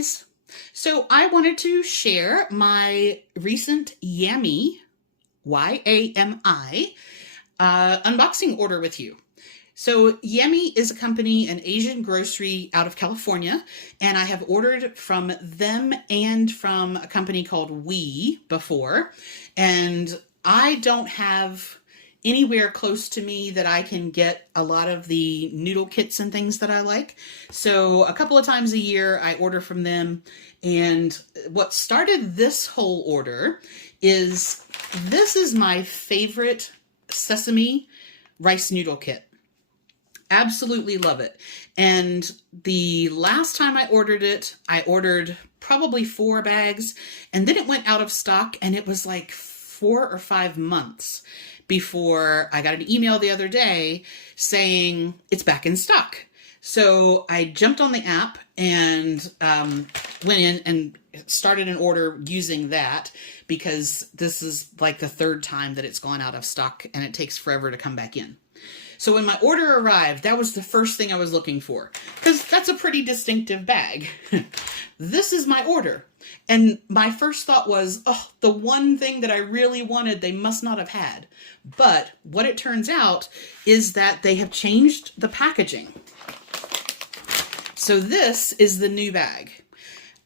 guys. So I wanted to share my recent YAMI, YAMI, unboxing order with you. So YAMI is a company, an Asian grocery out of California, and I have ordered from them and from a company called before, and I don't have anywhere close to me that I can get a lot of the noodle kits and things that I like. So a couple of times a year I order from them, and what started this whole order is this is my favorite sesame rice noodle kit. Absolutely love it. And the last time I ordered probably 4 bags, and then it went out of stock, and it was like 4 or 5 months before I got an email the other day saying it's back in stock. So I jumped on the app and went in and started an order using that, because this is like the 3rd time that it's gone out of stock and it takes forever to come back in. So when my order arrived, that was the first thing I was looking for, because that's a pretty distinctive bag. This is my order. And my first thought was, oh, the one thing that I really wanted, they must not have had. But what it turns out is that they have changed the packaging. So this is the new bag.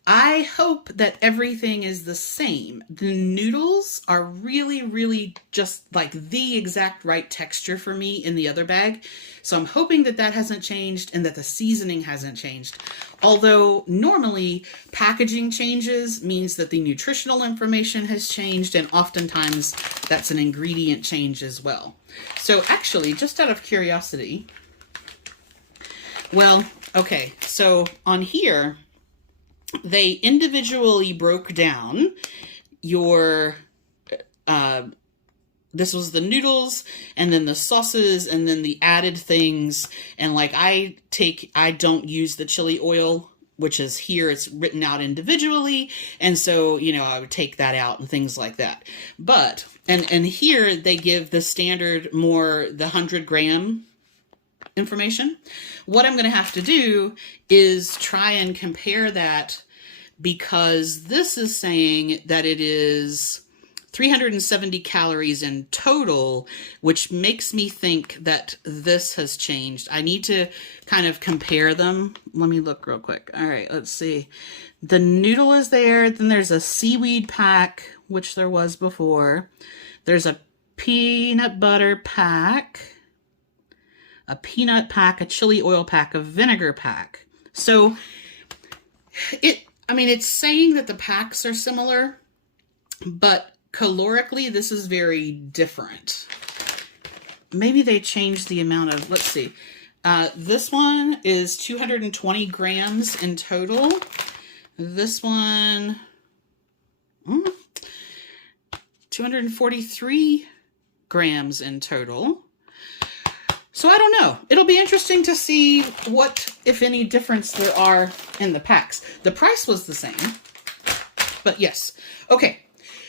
I hope that everything is the same. The noodles are really, really just like the exact right texture for me in the other bag. So I'm hoping that that hasn't changed and that the seasoning hasn't changed. Although normally packaging changes means that the nutritional information has changed, and oftentimes that's an ingredient change as well. So actually, just out of curiosity, well, okay, so on here, they individually broke down your, this was the noodles, and then the sauces, and then the added things. And like I don't use the chili oil, which is here, it's written out individually. And so, you know, I would take that out and things like that. But, and here they give the standard more, the 100-gram information. What I'm going to have to do is try and compare that, because this is saying that it is 370 calories in total, which makes me think that this has changed. I need to kind of compare them. Let me look real quick. All right, let's see. The noodle is there. Then there's a seaweed pack, which there was before. There's a peanut butter pack, a peanut pack, a chili oil pack, a vinegar pack. So it's saying that the packs are similar, but calorically, this is very different. Maybe they changed the amount of, let's see. This one is 220 grams in total. This one, 243 grams in total. So I don't know. It'll be interesting to see what, if any, difference there are in the packs. The price was the same, but yes. Okay,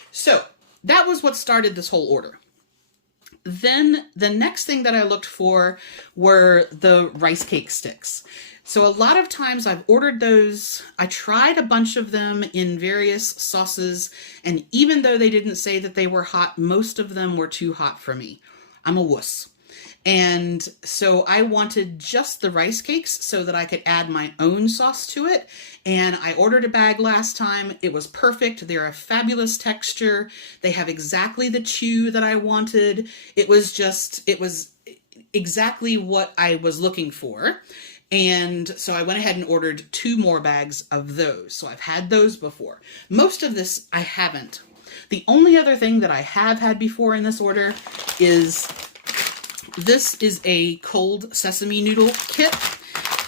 so that was what started this whole order. Then the next thing that I looked for were the rice cake sticks. So a lot of times I've ordered those. I tried a bunch of them in various sauces, and even though they didn't say that they were hot, most of them were too hot for me. I'm a wuss. And so I wanted just the rice cakes so that I could add my own sauce to it. And I ordered a bag last time. It was perfect. They're a fabulous texture. They have exactly the chew that I wanted. It was exactly what I was looking for. And so I went ahead and ordered 2 more bags of those. So I've had those before. Most of this I haven't. The only other thing that I have had before in this order is this is a cold sesame noodle kit,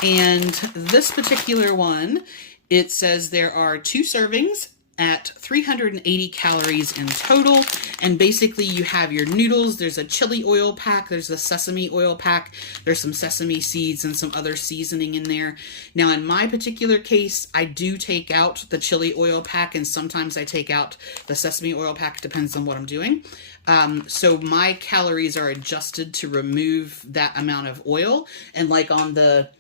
and this particular one, it says there are 2 servings at 380 calories in total, and basically you have your noodles, there's a chili oil pack, there's a sesame oil pack, there's some sesame seeds and some other seasoning in there. Now in my particular case, I do take out the chili oil pack, and sometimes I take out the sesame oil pack, depends on what I'm doing. So my calories are adjusted to remove that amount of oil. And like on the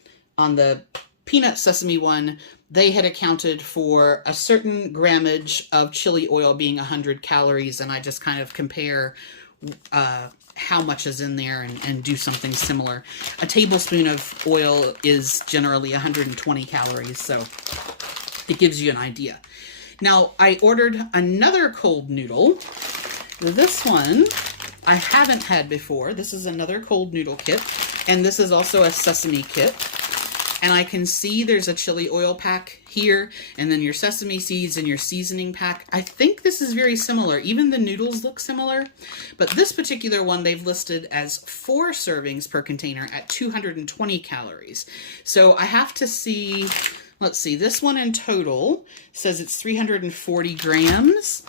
peanut sesame one, they had accounted for a certain grammage of chili oil being 100 calories, and I just kind of compare how much is in there and do something similar. A tablespoon of oil is generally 120 calories, so it gives you an idea. Now, I ordered another cold noodle. This one I haven't had before. This is another cold noodle kit, and this is also a sesame kit. And I can see there's a chili oil pack here, and then your sesame seeds and your seasoning pack. I think this is very similar. Even the noodles look similar, but this particular one they've listed as 4 servings per container at 220 calories. So I have to see, let's see, this one in total says it's 340 grams,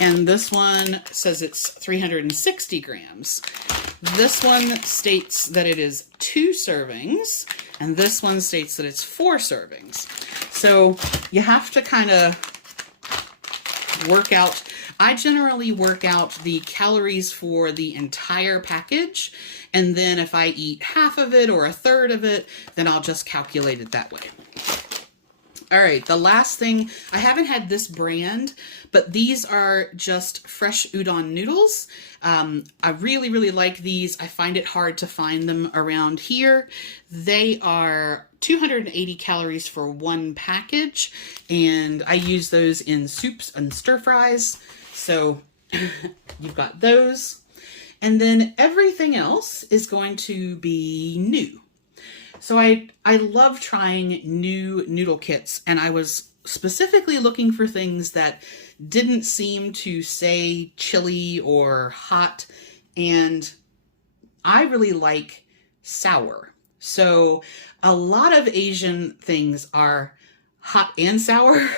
and this one says it's 360 grams. This one states that it is 2 servings, and this one states that it's 4 servings. So you have to kind of work out. I generally work out the calories for the entire package, and then if I eat half of it or a third of it, then I'll just calculate it that way. All right, the last thing, I haven't had this brand, but these are just fresh udon noodles. I really, really like these. I find it hard to find them around here. They are 280 calories for 1 package, and I use those in soups and stir fries. So you've got those. And then everything else is going to be new. So I love trying new noodle kits, and I was specifically looking for things that didn't seem to say chili or hot, and I really like sour. So a lot of Asian things are hot and sour.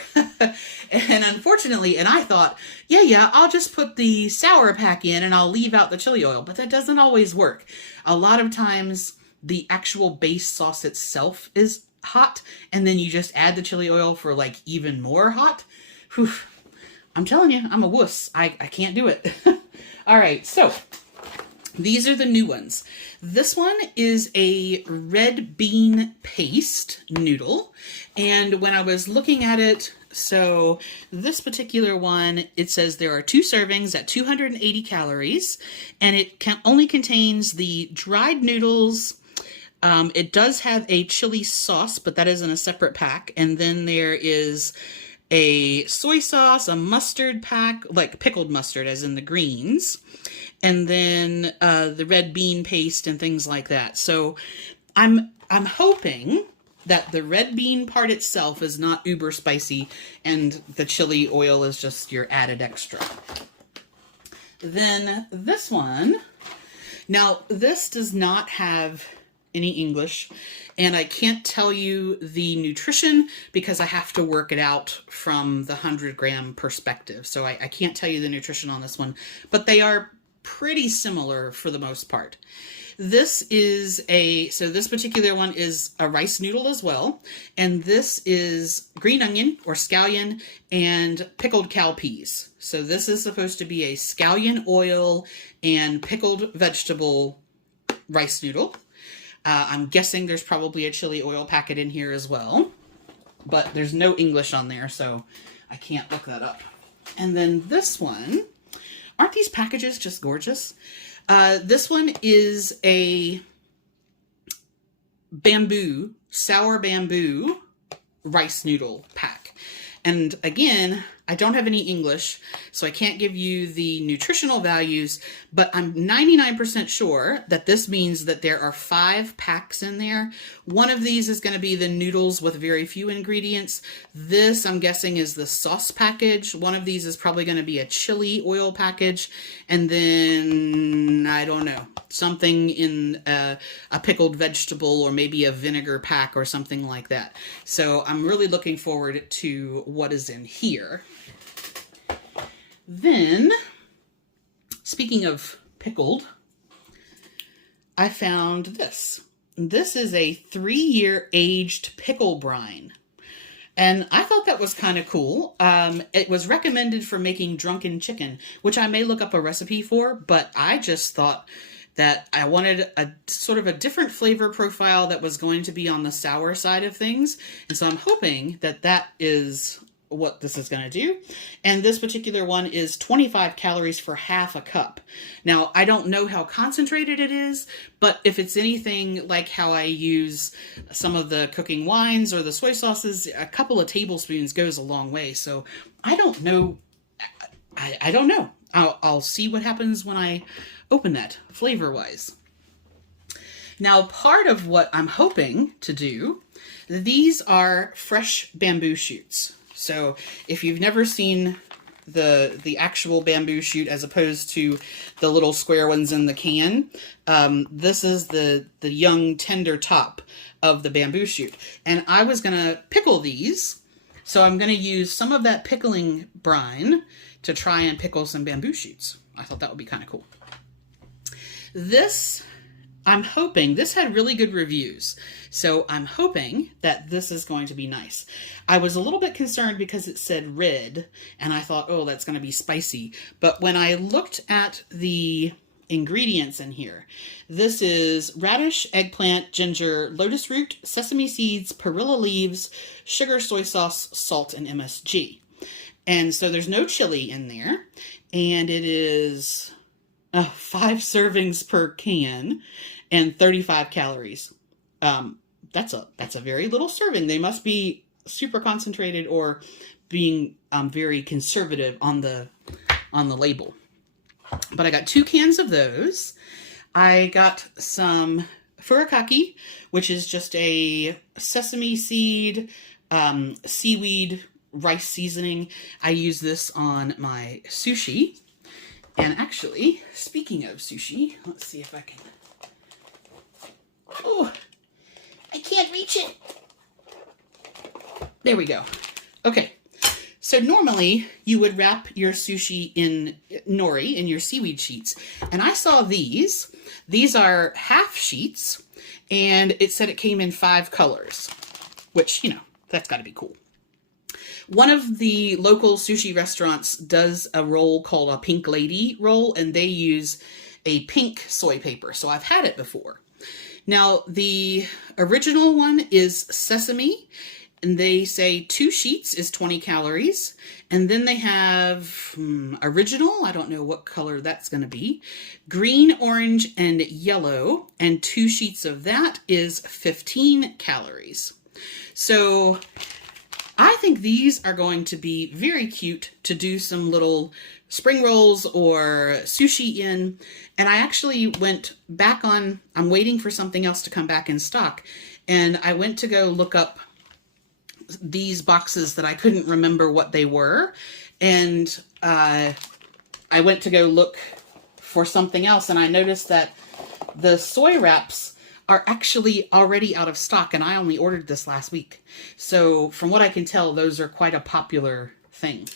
And unfortunately, and I thought, yeah, I'll just put the sour pack in and I'll leave out the chili oil, but that doesn't always work. A lot of times the actual base sauce itself is hot, and then you just add the chili oil for like even more hot. Whew. I'm telling you, I'm a wuss. I can't do it. All right, so these are the new ones. This one is a red bean paste noodle, and when I was looking at it, so this particular one, it says there are 2 servings at 280 calories, and it only contains the dried noodles. It does have a chili sauce, but that is in a separate pack. And then there is a soy sauce, a mustard pack, like pickled mustard as in the greens, and then the red bean paste and things like that. So I'm hoping that the red bean part itself is not uber spicy and the chili oil is just your added extra. Then this one, now this does not have any English, and I can't tell you the nutrition because I have to work it out from the 100-gram perspective. So I can't tell you the nutrition on this one, but they are pretty similar for the most part. This is so this particular one is a rice noodle as well, and this is green onion or scallion and pickled cowpeas. So this is supposed to be a scallion oil and pickled vegetable rice noodle. I'm guessing there's probably a chili oil packet in here as well, but there's no English on there, so I can't look that up. And then this one, aren't these packages just gorgeous? This one is a sour bamboo rice noodle pack. And again, I don't have any English, so I can't give you the nutritional values, but I'm 99% sure that this means that there are 5 packs in there. One of these is going to be the noodles with very few ingredients. This, I'm guessing, is the sauce package. One of these is probably going to be a chili oil package. And then, I don't know, something in a pickled vegetable or maybe a vinegar pack or something like that. So I'm really looking forward to what is in here. Then, speaking of pickled, I found this. This is a 3-year aged pickle brine. And I thought that was kind of cool. It was recommended for making drunken chicken, which I may look up a recipe for, but I just thought that I wanted a sort of a different flavor profile that was going to be on the sour side of things. And so I'm hoping that that is what this is going to do. And this particular one is 25 calories for half a cup. Now, I don't know how concentrated it is, but if it's anything like how I use some of the cooking wines or the soy sauces, a couple of tablespoons goes a long way. So I don't know. I don't know. I'll see what happens when I open that flavor-wise. Now, part of what I'm hoping to do, these are fresh bamboo shoots. So if you've never seen the actual bamboo shoot as opposed to the little square ones in the can, this is the young tender top of the bamboo shoot. And I was going to pickle these, so I'm going to use some of that pickling brine to try and pickle some bamboo shoots. I thought that would be kind of cool. This, I'm hoping, this had really good reviews, so I'm hoping that this is going to be nice. I was a little bit concerned because it said red, and I thought, oh, that's going to be spicy. But when I looked at the ingredients in here, this is radish, eggplant, ginger, lotus root, sesame seeds, perilla leaves, sugar, soy sauce, salt, and MSG. And so there's no chili in there, and it is 5 servings per can and 35 calories. That's a very little serving. They must be super concentrated or being very conservative on the label. But I got 2 cans of those. I got some furikake, which is just a sesame seed, seaweed, rice seasoning. I use this on my sushi. And actually, speaking of sushi, let's see if I can... Oh, I can't reach it. There we go. Okay. So normally you would wrap your sushi in nori, in your seaweed sheets. And I saw these. These are half sheets, and it said it came in 5 colors, which, you know, that's got to be cool. One of the local sushi restaurants does a roll called a Pink Lady roll, and they use a pink soy paper. So I've had it before. Now, the original one is sesame, and they say 2 sheets is 20 calories. And then they have original, I don't know what color that's going to be, green, orange, and yellow. And 2 sheets of that is 15 calories. So I think these are going to be very cute to do some little spring rolls or sushi in. And I actually went back on, I'm waiting for something else to come back in stock. And I went to go look up these boxes that I couldn't remember what they were. And I went to go look for something else. And I noticed that the soy wraps are actually already out of stock, and I only ordered this last week. So from what I can tell, those are quite a popular thing.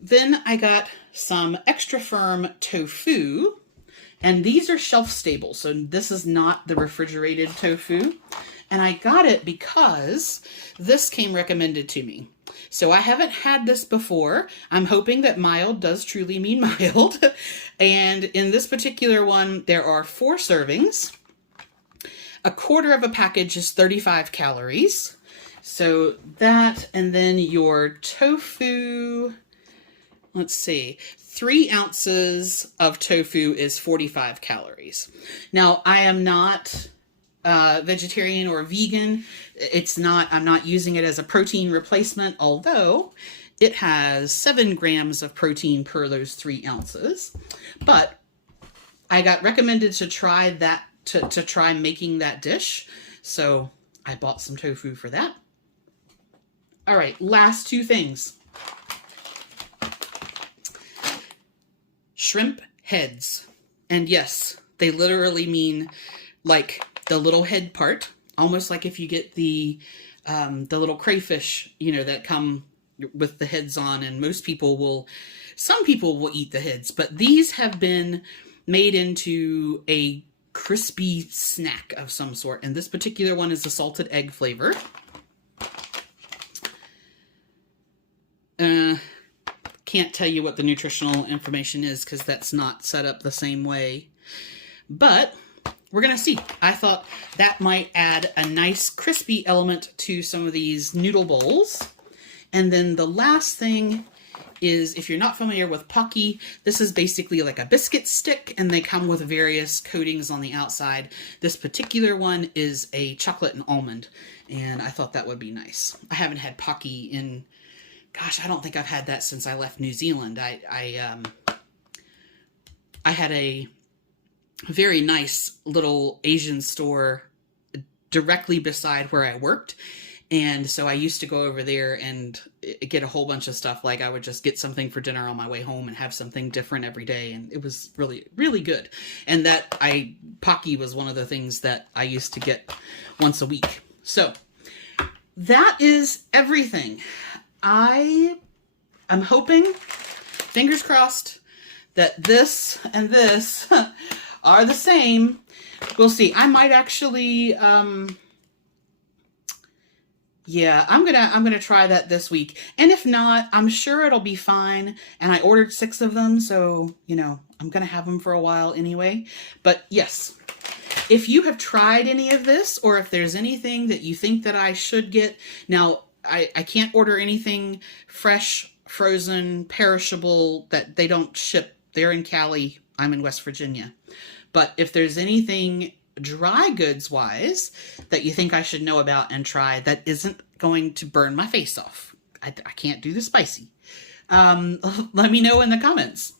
Then I got some extra firm tofu, and these are shelf stable. So this is not the refrigerated tofu. And I got it because this came recommended to me. So I haven't had this before. I'm hoping that mild does truly mean mild. And in this particular one, there are 4 servings. A quarter of a package is 35 calories. So that, and then your tofu, let's see, 3 ounces of tofu is 45 calories. Now, I am not vegetarian or vegan. I'm not using it as a protein replacement, although it has 7 grams of protein per those 3 ounces. But I got recommended to try that, to try making that dish. So I bought some tofu for that. All right, last 2 things. Shrimp heads. And yes, they literally mean like the little head part, almost like if you get the little crayfish, you know, that come with the heads on, and some people will eat the heads, but these have been made into a crispy snack of some sort. And this particular one is the salted egg flavor. Can't tell you what the nutritional information is because that's not set up the same way. But we're going to see. I thought that might add a nice crispy element to some of these noodle bowls. And then the last thing is, if you're not familiar with Pocky, this is basically like a biscuit stick, and they come with various coatings on the outside. This particular one is a chocolate and almond, and I thought that would be nice. I haven't had Pocky in, gosh, I don't think I've had that since I left New Zealand. I had a very nice little Asian store directly beside where I worked. And so I used to go over there and get a whole bunch of stuff. Like I would just get something for dinner on my way home and have something different every day. And it was really, really good. And Pocky was one of the things that I used to get once a week. So that is everything. I am hoping, fingers crossed, that this and this are the same. We'll see. I might actually, yeah, I'm gonna try that this week. And if not, I'm sure it'll be fine. And I ordered 6 of them, so, you know, I'm gonna have them for a while anyway. But yes, if you have tried any of this, or if there's anything that you think that I should get, now, I can't order anything fresh, frozen, perishable that they don't ship. They're in Cali, I'm in West Virginia. But if there's anything dry goods wise that you think I should know about and try that isn't going to burn my face off, I can't do the spicy, let me know in the comments.